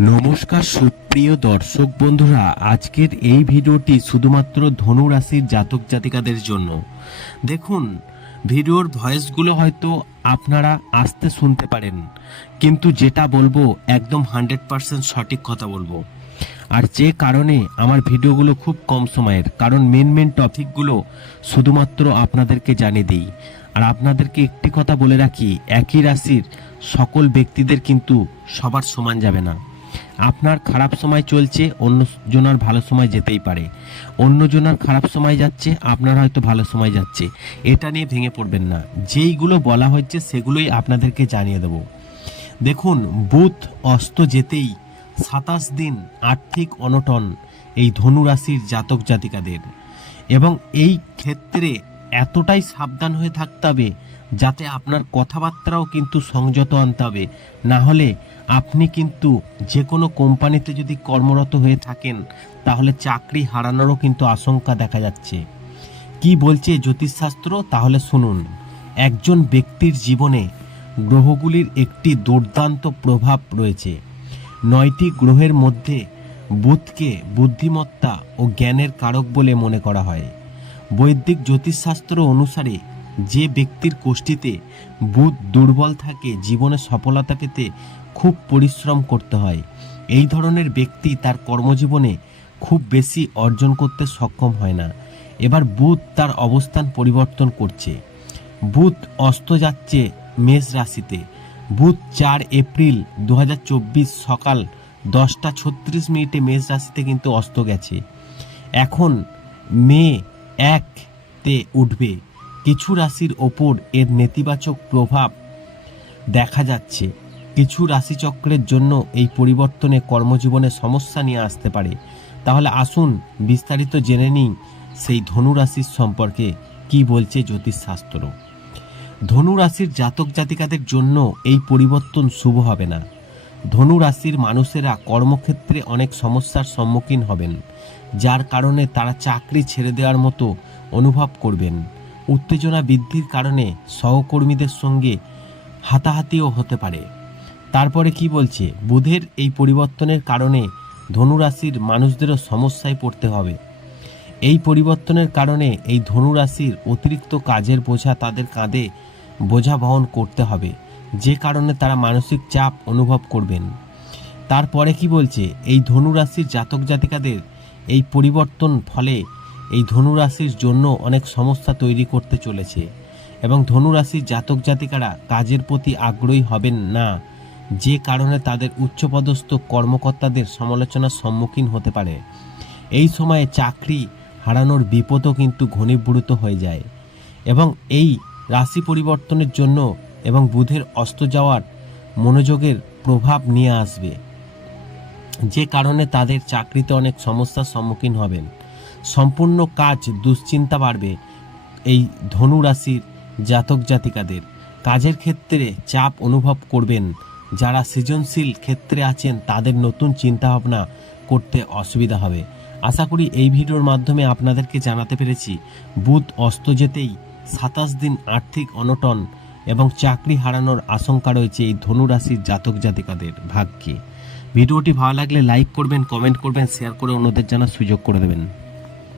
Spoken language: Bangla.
নমস্কার সুপ্রিয় দর্শক বন্ধুরা, আজকের এই ভিডিওটি শুধুমাত্র ধনু রাশির জাতক জাতিকাদের জন্য। দেখুন, ভিডিওর ভয়েসগুলো হয়তো আপনারা আসতে শুনতে পারেন, কিন্তু যেটা বলব একদম হান্ড্রেড পার্সেন্ট সঠিক কথা বলব। আর যে কারণে আমার ভিডিওগুলো খুব কম সময়ের, কারণ মেন মেন টপিকগুলো শুধুমাত্র আপনাদেরকে জানিয়ে দিই। আর আপনাদেরকে একটি কথা বলে রাখি, একই রাশির সকল ব্যক্তিদের কিন্তু সবার সমান যাবে না। আপনার খারাপ সময় চলছে অন্য জনার ভালো সময় যেতেই পারে। অন্য জনার খারাপ সময় যাচ্ছে, আপনার হয়তো ভালো সময় যাচ্ছে। এটা নিয়ে ভেঙে পড়বেন না। যেইগুলো বলা হচ্ছে সেগুলোই আপনাদেরকে জানিয়ে দেব। দেখুন, বুধ অস্ত যেতেই সাতাশ দিন আর্থিক অনটন এই ধনু রাশির জাতক জাতিকাদের। এবং এই ক্ষেত্রে এতটাই সাবধান হয়ে থাকতে হবে যাতে আপনার কথাবার্তাও কিন্তু সংযত আনতে হবে না হলে আপনি কিন্তু যে কোনো কোম্পানিতে যদি কর্মরত হয়ে থাকেন, তাহলে চাকরি হারানোরও কিন্তু আশঙ্কা দেখা যাচ্ছে। কি বলছে জ্যোতিষশাস্ত্র? তাহলে শুনুন। একজন ব্যক্তির জীবনে গ্রহগুলির একটি দুর্দান্ত প্রভাব রয়েছে। নয়টি গ্রহের মধ্যে বুধকে বুদ্ধিমত্তা ও জ্ঞানের কারক বলে মনে করা হয়। বৈদিক জ্যোতিষশাস্ত্র অনুসারে যে ব্যক্তির কোষ্ঠীতে বুধ দুর্বল থাকে, জীবনে সফলতা পেতে খুব পরিশ্রম করতে হয়। এই ধরনের ব্যক্তি তার কর্মজীবনে খুব বেশি অর্জন করতে সক্ষম হয় না। এবার বুধ তার অবস্থান পরিবর্তন করছে। বুধ অস্ত যাচ্ছে মেষ রাশিতে। বুধ চার এপ্রিল দু হাজার চব্বিশ সকাল দশটা ছত্রিশ মিনিটে মেষ রাশিতে কিন্তু অস্ত গেছে। এখন মে এক তে উঠবে। কিছু রাশির ওপর এর নেতিবাচক প্রভাব দেখা যাচ্ছে। কিছু রাশিচক্রের জন্য এই পরিবর্তনে কর্মজীবনে সমস্যা নিয়ে আসতে পারে। তাহলে আসুন বিস্তারিত জেনে নিই সেই ধনু রাশির সম্পর্কে কি বলছে জ্যোতিষশাস্ত্র। ধনু রাশির জাতক জাতিকাদের জন্য এই পরিবর্তন শুভ হবে না। ধনু রাশির মানুষেরা কর্মক্ষেত্রে অনেক সমস্যার সম্মুখীন হবেন, যার কারণে তারা চাকরি ছেড়ে দেওয়ার মতো অনুভব করবেন। উত্তেজনা বৃদ্ধির কারণে সহকর্মীদের সঙ্গে হাতাহাতিও হতে পারে। তারপরে কি বলছে? বুধের এই পরিবর্তনের কারণে ধনুরাশির মানুষদেরও সমস্যায় পড়তে হবে। এই পরিবর্তনের কারণে এই ধনুরাশির অতিরিক্ত কাজের বোঝা তাদের কাঁধে বোঝা বহন করতে হবে, যে কারণে তারা মানসিক চাপ অনুভব করবেন। তারপরে কি বলছে? এই ধনুরাশির জাতক জাতিকাদের এই পরিবর্তন ফলে এই ধনুরাশির জন্য অনেক সমস্যা তৈরি করতে চলেছে এবং ধনুরাশির জাতক জাতিকারা কাজের প্রতি আগ্রহী হবেন না। যে কারণে তাদের উচ্চপদস্থ কর্মকর্তাদের সমালোচনার সম্মুখীন হতে পারে। এই সময়ে চাকরি হারানোর বিপদও কিন্তু ঘনীভূত হয়ে যায় এবং এই রাশি পরিবর্তনের জন্য এবং বুধের অস্ত যাওয়ার মনোযোগের প্রভাব নিয়ে আসবে। যে কারণে তাদের চাকরিতে অনেক সমস্যার সম্মুখীন হবেন। সম্পূর্ণ কাজ দুশ্চিন্তা বাড়বে এই ধনু রাশির জাতক জাতিকাদের। কাজের ক্ষেত্রে চাপ অনুভব করবেন। যারা সৃজনশীল ক্ষেত্রে আছেন, তাদের নতুন চিন্তাভাবনা করতে অসুবিধা হবে। আশা করি এই ভিডিওর মাধ্যমে আপনাদেরকে জানাতে পেরেছি, বুধ অস্ত যেতেই সাতাশ দিন আর্থিক অনটন এবং চাকরি হারানোর আশঙ্কা রয়েছে এই ধনু রাশির জাতক জাতিকাদের ভাগ্যে। ভিডিওটি ভালো লাগলে লাইক করবেন, কমেন্ট করবেন, শেয়ার করে অন্যদের জানার সুযোগ করে দেবেন।